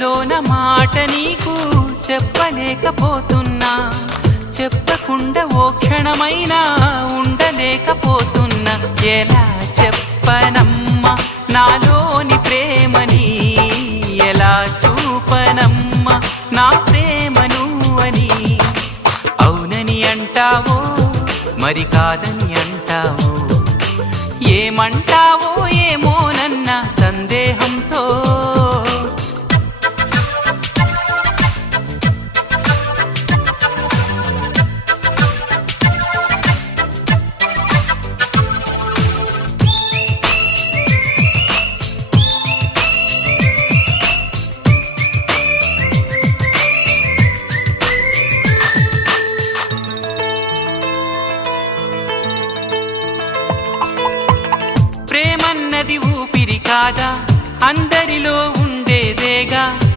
లోన మాట నీకు చెప్పలేకపోతున్నా, చెప్పకుండా ఓ క్షణమైనా ఉండలేకపోతున్నా. ఎలా చెప్పనమ్మా నాలోని ప్రేమని, ఎలా చూపనమ్మా నా ప్రేమను అని. అవునని అంటావో మరి కాదని